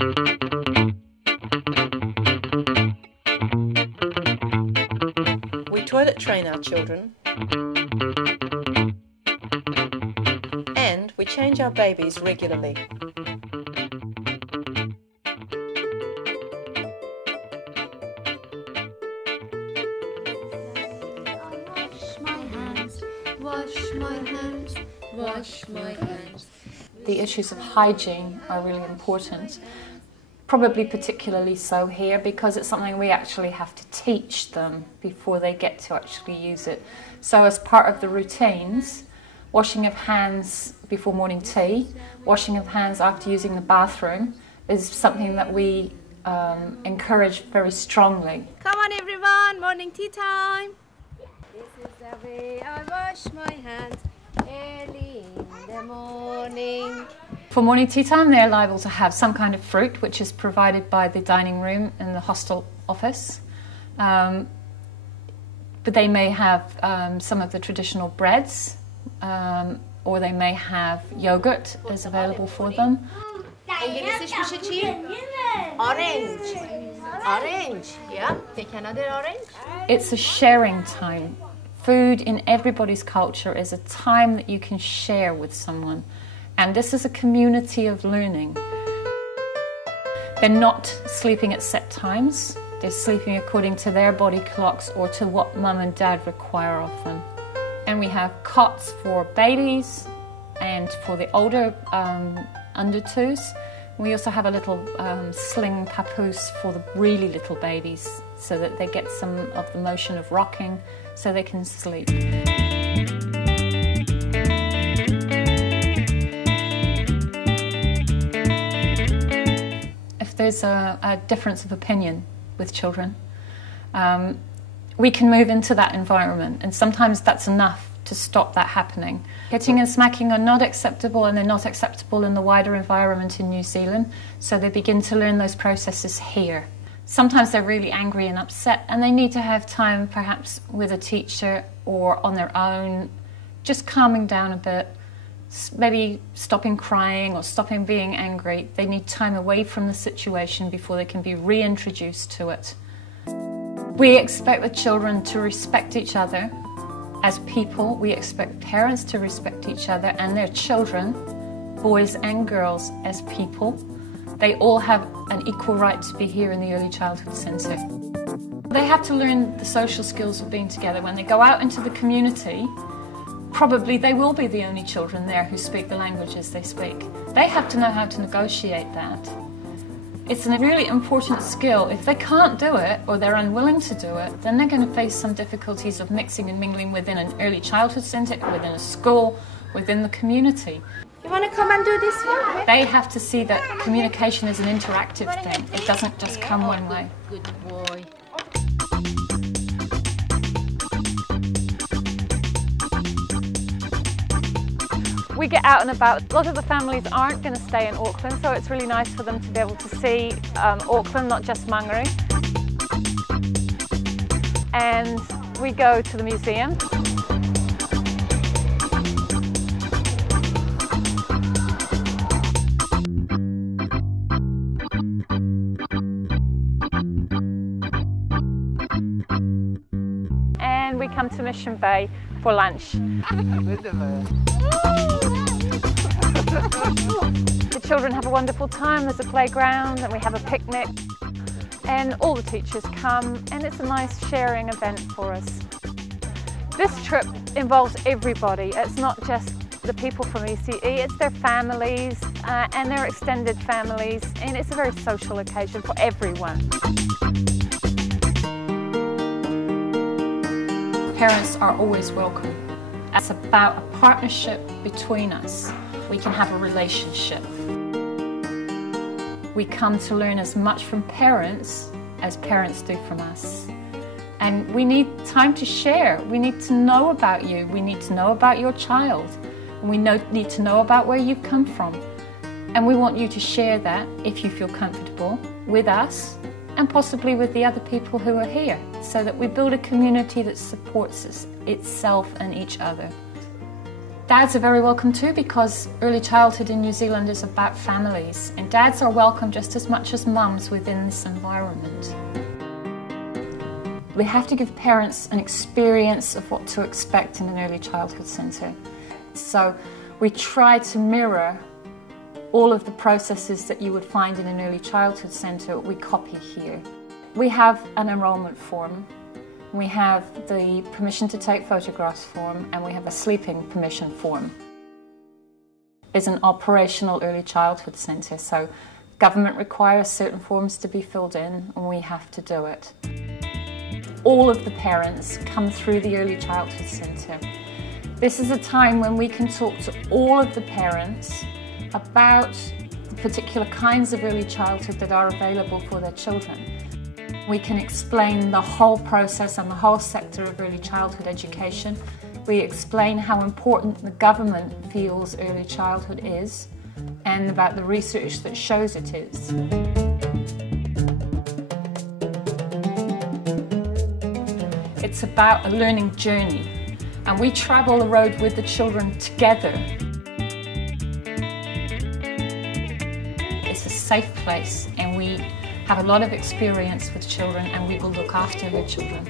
We toilet train our children, and we change our babies regularly. Wash my hands, wash my hands. The issues of hygiene are really important, probably particularly so here because it's something we actually have to teach them before they get to actually use it. So as part of the routines, washing of hands before morning tea, washing of hands after using the bathroom is something that we encourage very strongly. Come on everyone, morning tea time. This is the way I wash my hands early in the morning. For morning tea time, they're liable to have some kind of fruit, which is provided by the dining room in the hostel office. But they may have some of the traditional breads, or they may have yogurt is available for them. Orange. Orange. Yeah, take another orange. It's a sharing time. Food in everybody's culture is a time that you can share with someone. And this is a community of learning. They're not sleeping at set times. They're sleeping according to their body clocks or to what mum and dad require of them. And we have cots for babies and for the older under twos. We also have a little sling papoose for the really little babies so that they get some of the motion of rocking so they can sleep. If there's a difference of opinion with children, we can move into that environment, and sometimes that's enough to stop that happening. Hitting and smacking are not acceptable, and they're not acceptable in the wider environment in New Zealand, so they begin to learn those processes here. Sometimes they're really angry and upset, and they need to have time perhaps with a teacher or on their own, just calming down a bit, maybe stopping crying or stopping being angry. They need time away from the situation before they can be reintroduced to it. We expect the children to respect each other as people. We expect parents to respect each other and their children, boys and girls, as people. They all have an equal right to be here in the Early Childhood Centre. They have to learn the social skills of being together. When they go out into the community, probably they will be the only children there who speak the languages they speak. They have to know how to negotiate that. It's a really important skill. If they can't do it, or they're unwilling to do it, then they're going to face some difficulties of mixing and mingling within an early childhood centre, within a school, within the community. You want to come and do this one? They have to see that communication is an interactive thing. It doesn't just come one way. Good boy. We get out and about. A lot of the families aren't going to stay in Auckland, so it's really nice for them to be able to see Auckland, not just Mangere. And we go to the museum. And we come to Mission Bay for lunch. The children have a wonderful time. There's a playground and we have a picnic, and all the teachers come, and it's a nice sharing event for us. This trip involves everybody. It's not just the people from ECE, it's their families and their extended families, and it's a very social occasion for everyone. Parents are always welcome. It's about a partnership between us. We can have a relationship. We come to learn as much from parents as parents do from us. And we need time to share. We need to know about you. We need to know about your child. We need to know about where you've come from. And we want you to share that, if you feel comfortable, with us and possibly with the other people who are here, so that we build a community that supports itself and each other. Dads are very welcome too, because early childhood in New Zealand is about families, and dads are welcome just as much as mums within this environment. We have to give parents an experience of what to expect in an early childhood centre. So we try to mirror all of the processes that you would find in an early childhood centre, we copy here. We have an enrolment form. We have the permission to take photographs form, and we have a sleeping permission form. It's an operational early childhood centre, so government requires certain forms to be filled in, and we have to do it. All of the parents come through the early childhood centre. This is a time when we can talk to all of the parents about the particular kinds of early childhood that are available for their children. We can explain the whole process and the whole sector of early childhood education. We explain how important the government feels early childhood is and about the research that shows it is. It's about a learning journey, and we travel the road with the children together. It's a safe place, and we have a lot of experience with children, and we will look after the children.